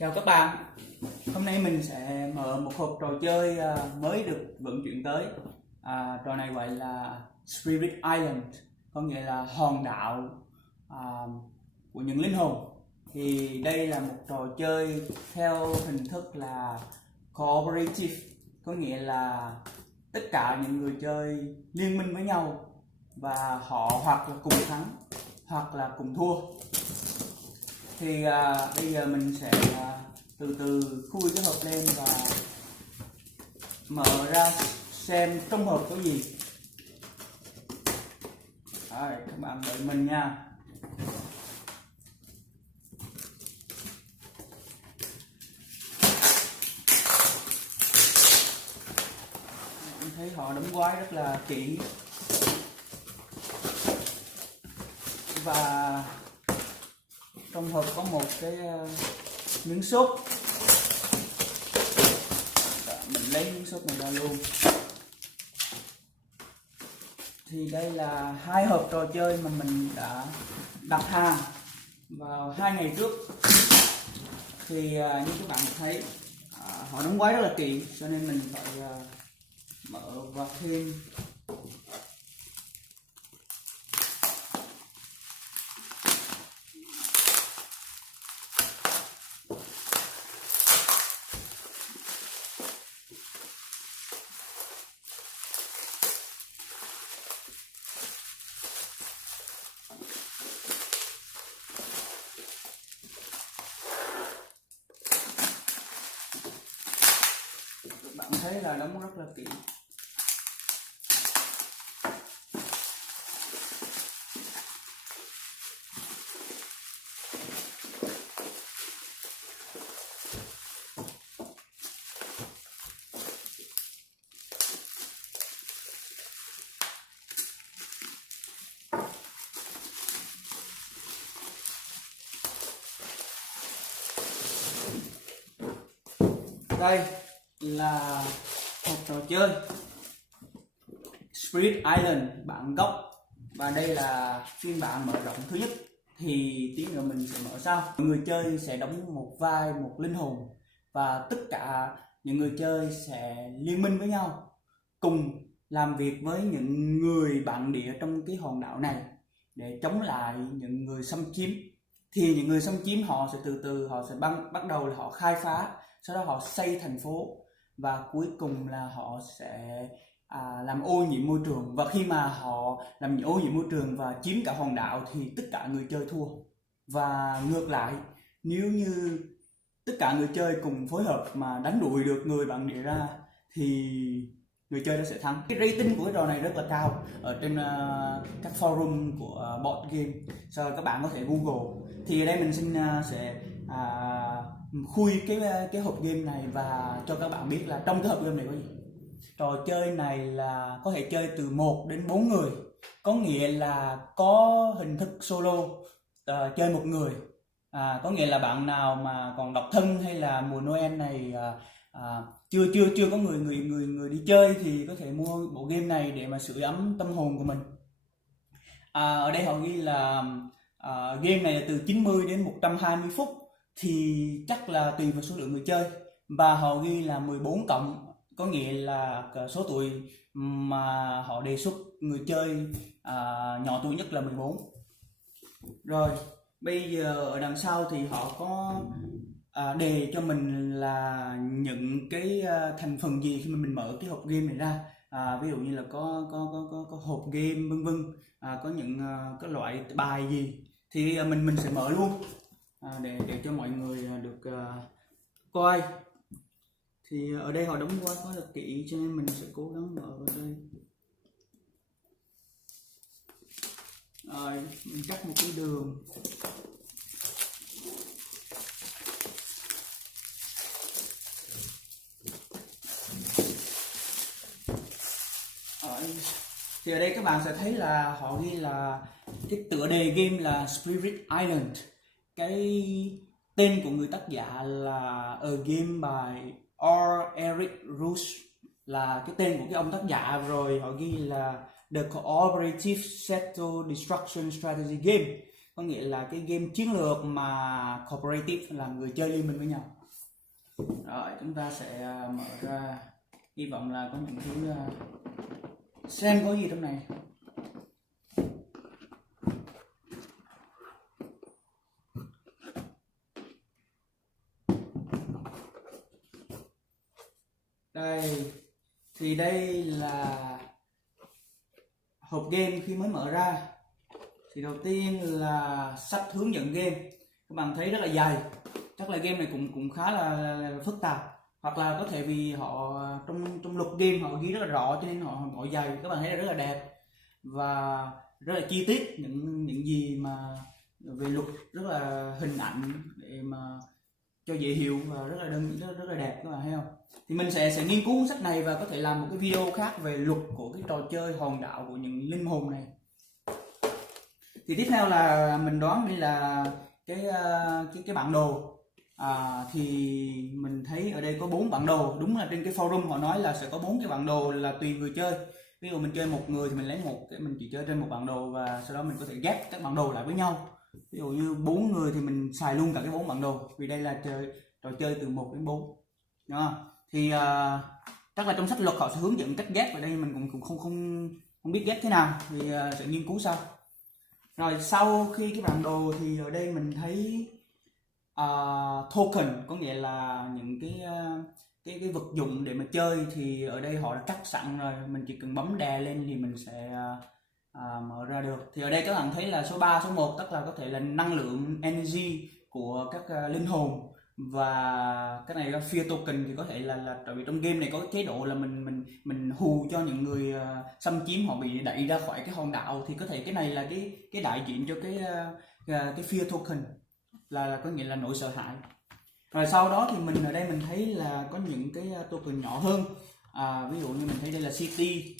Chào các bạn, hôm nay mình sẽ mở một hộp trò chơi mới được vận chuyển tới. Trò này gọi là Spirit Island, có nghĩa là hòn đảo à, của những linh hồn. Thì đây là một trò chơi theo hình thức là cooperative, có nghĩa là tất cả những người chơi liên minh với nhau và họ hoặc là cùng thắng hoặc là cùng thua. Thì bây giờ mình sẽ từ từ khui cái hộp lên và mở ra xem trong hộp có gì. Rồi, các bạn đợi mình nha. Mình thấy họ đóng gói rất là kỹ và trong hộp có một cái miếng xốp. Mình lấy miếng xốp này ra luôn. Thì đây là hai hộp trò chơi mà mình đã đặt hàng vào 2 ngày trước. Thì như các bạn thấy họ đóng gói rất là kỹ, cho nên mình phải mở và thêm bạn thấy là đóng rất là kỹ. Đây là hộp trò chơi Spirit Island bản gốc, và đây là phiên bản mở rộng thứ nhất. Thì tí nữa mình sẽ mở sau. Người chơi sẽ đóng một vai, một linh hồn, và tất cả những người chơi sẽ liên minh với nhau, cùng làm việc với những người bản địa trong cái hòn đảo này để chống lại những người xâm chiếm. Thì những người xâm chiếm họ sẽ từ từ họ sẽ bắt đầu là họ khai phá, sau đó họ xây thành phố, và cuối cùng là họ sẽ làm ô nhiễm môi trường. Và khi mà họ làm ô nhiễm môi trường và chiếm cả hòn đảo thì tất cả người chơi thua. Và ngược lại, nếu như tất cả người chơi cùng phối hợp mà đánh đuổi được người bản địa ra thì người chơi đó sẽ thắng. Cái rating của cái trò này rất là cao ở trên các forum của board game, so các bạn có thể google. Thì ở đây mình sẽ khui cái hộp game này và cho các bạn biết là trong cái hộp game này có gì. Trò chơi này là có thể chơi từ 1 đến 4 người, có nghĩa là có hình thức solo, chơi một người. Có nghĩa là bạn nào mà còn độc thân hay là mùa Noel này chưa có người đi chơi thì có thể mua bộ game này để mà sưởi ấm tâm hồn của mình. Ở đây họ ghi là game này là từ 90 đến 120 phút, thì chắc là tùy vào số lượng người chơi. Và họ ghi là 14 cộng, có nghĩa là số tuổi mà họ đề xuất người chơi nhỏ tuổi nhất là 14. Rồi bây giờ ở đằng sau thì họ có đề cho mình là những cái thành phần gì khi mà mình mở cái hộp game này ra. Ví dụ như là có hộp game vân vân, có những cái loại bài gì thì mình sẽ mở luôn để cho mọi người được coi. Thì ở đây họ đóng gói khá là kỹ, cho nên mình sẽ cố gắng mở vào đây. Rồi mình cắt một cái đường. Thì ở đây các bạn sẽ thấy là họ ghi là cái tựa đề game là Spirit Island. Cái tên của người tác giả là A Game by R. Eric Rose, là cái tên của cái ông tác giả. Rồi họ ghi là The Cooperative Settle Destruction Strategy Game, có nghĩa là cái game chiến lược mà cooperative là người chơi liên minh với nhau. Rồi chúng ta sẽ mở ra, hy vọng là có những thứ xem có gì trong này. Đây thì đây là hộp game khi mới mở ra. Thì đầu tiên là sách hướng dẫn game, các bạn thấy rất là dày, chắc là game này cũng khá là phức tạp, hoặc là có thể vì họ trong luật game họ ghi rất là rõ cho nên họ dày. Các bạn thấy là rất là đẹp và rất là chi tiết, những gì mà về luật rất là hình ảnh để mà cho dễ hiểu và rất là đẹp, các bạn thấy không? Thì mình sẽ nghiên cứu sách này và có thể làm một cái video khác về luật của cái trò chơi hòn đảo của những linh hồn này. Thì tiếp theo là mình đoán đây là cái bản đồ. Thì mình thấy ở đây có 4 bản đồ, đúng là trên cái forum họ nói là sẽ có 4 cái bản đồ là tùy người chơi. Ví dụ mình chơi một người thì mình lấy một cái, mình chỉ chơi trên một bản đồ và sau đó mình có thể ghép các bản đồ lại với nhau. Ví dụ như 4 người thì mình xài luôn cả cái 4 bản đồ, vì đây là trò chơi từ 1 đến 4. Đó. Thì chắc là trong sách luật họ sẽ hướng dẫn cách ghép, ở đây mình cũng không biết ghép thế nào, thì sẽ nghiên cứu sau. Rồi sau khi cái bản đồ thì ở đây mình thấy token, có nghĩa là những cái vật dụng để mà chơi, thì ở đây họ đã cắt sẵn rồi, mình chỉ cần bấm đè lên thì mình sẽ mở ra được. Thì ở đây các bạn thấy là số 3, số 1 tức là có thể là năng lượng energy của các linh hồn, và cái này là fear token thì có thể là tại vì trong game này có cái chế độ là mình hù cho những người xâm chiếm họ bị đẩy ra khỏi cái hòn đảo, thì có thể cái này là cái đại diện cho cái fear token, là có nghĩa là nỗi sợ hãi. Rồi sau đó thì mình ở đây mình thấy là có những cái token nhỏ hơn. Ví dụ như mình thấy đây là city,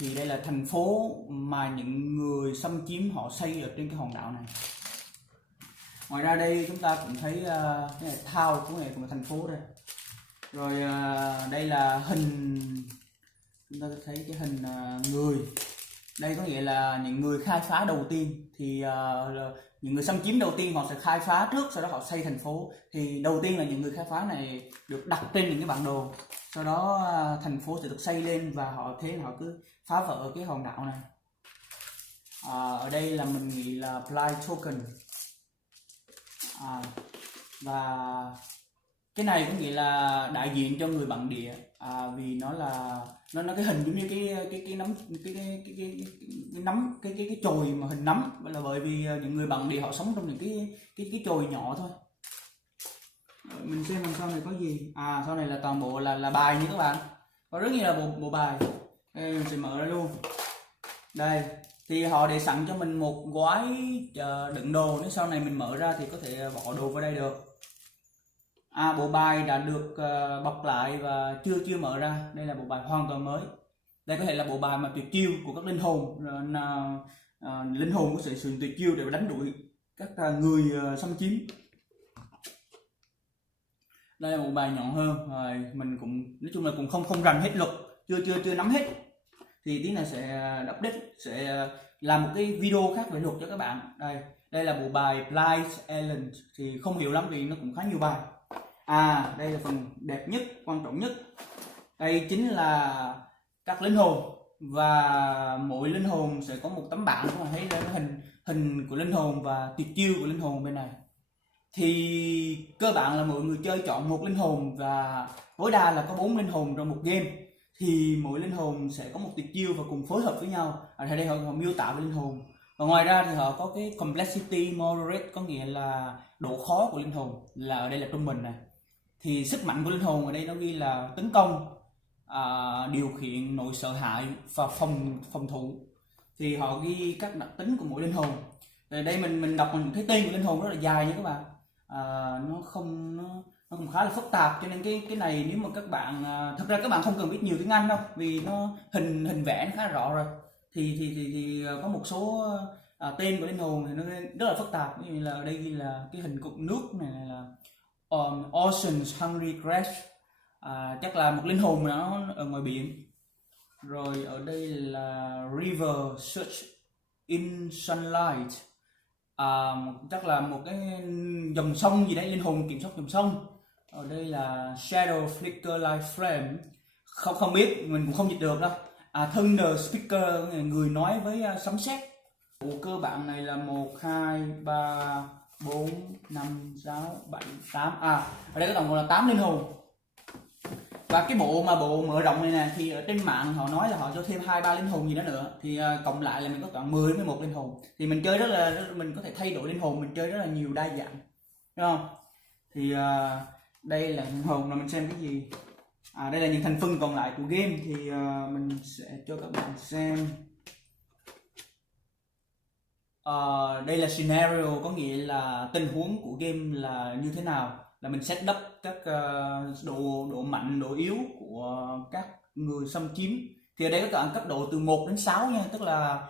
thì đây là thành phố mà những người xâm chiếm họ xây ở trên cái hòn đảo này. Ngoài ra đây chúng ta cũng thấy cái này town, cũng là thành phố đây. Rồi đây là hình, chúng ta thấy cái hình người. Đây có nghĩa là những người khai phá đầu tiên, thì những người xâm chiếm đầu tiên họ sẽ khai phá trước, sau đó họ xây thành phố. Thì đầu tiên là những người khai phá này được đặt trên những cái bản đồ, sau đó thành phố sẽ được xây lên và họ cứ phá vỡ cái hòn đảo này. Ở đây là mình nghĩ là Blight token. Và cái này có nghĩa là đại diện cho người bản địa, vì nó là nó cái hình giống như cái nắm, cái nắm, cái chồi mà hình nắm, là bởi vì những người bản địa họ sống trong những cái chồi nhỏ thôi. Mình xem đằng sau này có gì. Sau này là toàn bộ là bài như các bạn, có rất nhiều là bộ bài. Đây mình sẽ mở ra luôn. Đây thì họ để sẵn cho mình một gói đựng đồ, nếu sau này mình mở ra thì có thể bỏ đồ vào đây được. Bộ bài đã được bọc lại và chưa mở ra. Đây là bộ bài hoàn toàn mới. Đây có thể là bộ bài mà tuyệt chiêu của các linh hồn, linh hồn có thể sử dụng tuyệt chiêu để đánh đuổi các người xâm chiếm. Đây là bộ bài nhỏ hơn, rồi mình cũng nói chung là cũng không rành hết luật, chưa nắm hết. Thì tí này sẽ update, sẽ làm một cái video khác về luật cho các bạn. Đây là bộ bài Blight Island, thì không hiểu lắm vì nó cũng khá nhiều bài. Đây là phần đẹp nhất, quan trọng nhất. Đây chính là các linh hồn, và mỗi linh hồn sẽ có một tấm bảng, các bạn thấy đây cái hình của linh hồn và tuyệt chiêu của linh hồn bên này. Thì cơ bản là mọi người chơi chọn một linh hồn, và tối đa là có 4 linh hồn trong một game. Thì mỗi linh hồn sẽ có một tuyệt chiêu và cùng phối hợp với nhau. Ở đây họ miêu tả về linh hồn. Và ngoài ra thì họ có cái complexity moderate, có nghĩa là độ khó của linh hồn là ở đây là trung bình này. Thì sức mạnh của linh hồn ở đây nó ghi là tấn công, điều khiển, nỗi sợ hãi và phòng thủ. Thì họ ghi các đặc tính của mỗi linh hồn. Ở đây mình đọc mình thấy tên của linh hồn rất là dài nha các bạn. Nó cũng khá là phức tạp, cho nên cái này nếu mà các bạn thật ra các bạn không cần biết nhiều tiếng Anh đâu, vì nó hình vẽ nó khá rõ rồi. Thì có một số tên của linh hồn thì nó rất là phức tạp. Ví dụ như là ở đây ghi là cái hình cục nước này là Ocean's Hungry Crash, chắc là một linh hồn nó ở ngoài biển. Rồi ở đây là River Search in Sunlight, chắc là một cái dòng sông gì đấy, linh hồn kiểm soát dòng sông. Ở đây là Shadow Flicker Light Flame, không biết, mình cũng không dịch được đâu. Thunder Speaker, người nói với sấm sét. Bộ cơ bản này là 1 2 3 4 5 6 7 8, ở đây có tổng cộng là 8 linh hồn. Và cái bộ mở rộng này nè, thì ở trên mạng họ nói là họ cho thêm 2-3 linh hồn gì đó nữa, thì cộng lại là mình có khoảng 10-11 linh hồn. Thì mình chơi mình có thể thay đổi linh hồn, mình chơi rất là nhiều đa dạng, đúng không? Thì đây là linh hồn, là mình xem cái gì. Đây là những thành phần còn lại của game, thì mình sẽ cho các bạn xem. Đây là scenario, có nghĩa là tình huống của game là như thế nào, là mình set up các độ mạnh, độ yếu của các người xâm chiếm. Thì ở đây các bạn cấp độ từ 1 đến 6 nha, tức là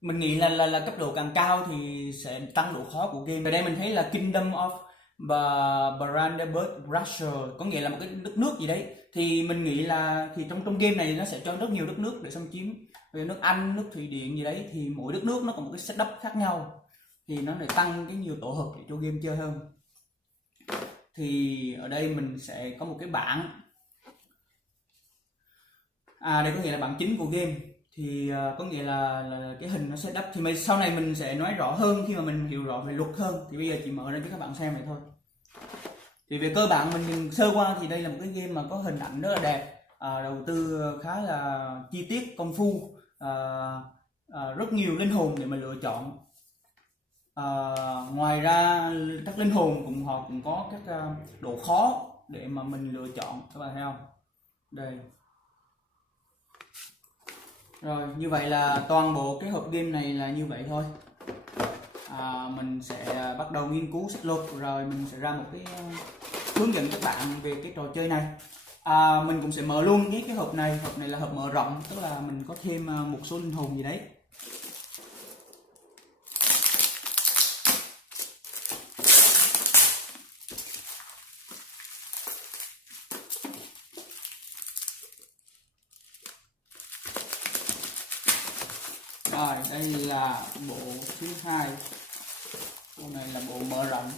mình nghĩ là cấp độ càng cao thì sẽ tăng độ khó của game. Ở đây mình thấy là Kingdom of Brandenburg Russia, có nghĩa là một cái đất nước gì đấy. Thì mình nghĩ là thì trong game này nó sẽ cho rất nhiều đất nước để xâm chiếm, về nước Anh, nước Thụy Điển gì đấy, thì mỗi đất nước nó có một cái setup khác nhau, thì nó lại tăng cái nhiều tổ hợp để cho game chơi hơn. Thì ở đây mình sẽ có một cái bảng, đây có nghĩa là bảng chính của game. Thì có nghĩa là cái hình nó setup, thì sau này mình sẽ nói rõ hơn khi mà mình hiểu rõ về luật hơn. Thì bây giờ chỉ mở ra cho các bạn xem vậy thôi. Thì về cơ bản mình nhìn sơ qua thì đây là một cái game mà có hình ảnh rất là đẹp, đầu tư khá là chi tiết, công phu, rất nhiều linh hồn để mà lựa chọn. Ngoài ra các linh hồn họ cũng có các độ khó để mà mình lựa chọn, các bạn thấy không? Đây. Rồi, như vậy là toàn bộ cái hộp game này là như vậy thôi. Mình sẽ bắt đầu nghiên cứu sách luật, rồi mình sẽ ra một cái hướng dẫn các bạn về cái trò chơi này. Mình cũng sẽ mở luôn cái hộp này là hộp mở rộng, tức là mình có thêm một số linh hồn gì đấy. Rồi, đây là bộ thứ hai, bộ này là bộ mở rộng.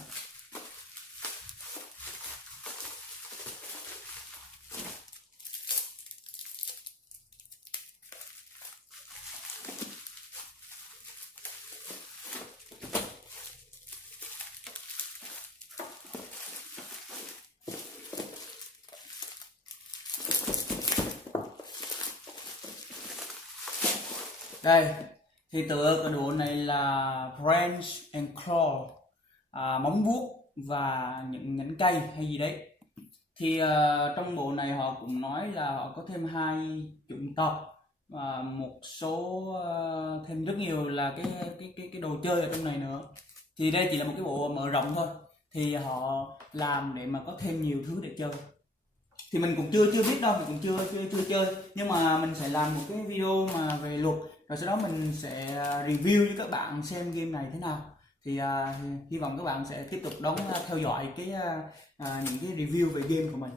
Đây, thì tựa của đồ này là Branch and Claw, móng vuốt và những nhánh cây hay gì đấy. Thì trong bộ này họ cũng nói là họ có thêm 2 chủng tộc và một số thêm rất nhiều là cái đồ chơi ở trong này nữa. Thì đây chỉ là một cái bộ mở rộng thôi, thì họ làm để mà có thêm nhiều thứ để chơi. Thì mình cũng chưa biết đâu, mình cũng chưa chơi, nhưng mà mình sẽ làm một cái video mà về luật, rồi sau đó mình sẽ review cho các bạn xem game này thế nào. Thì hy vọng các bạn sẽ tiếp tục theo dõi những cái review về game của mình.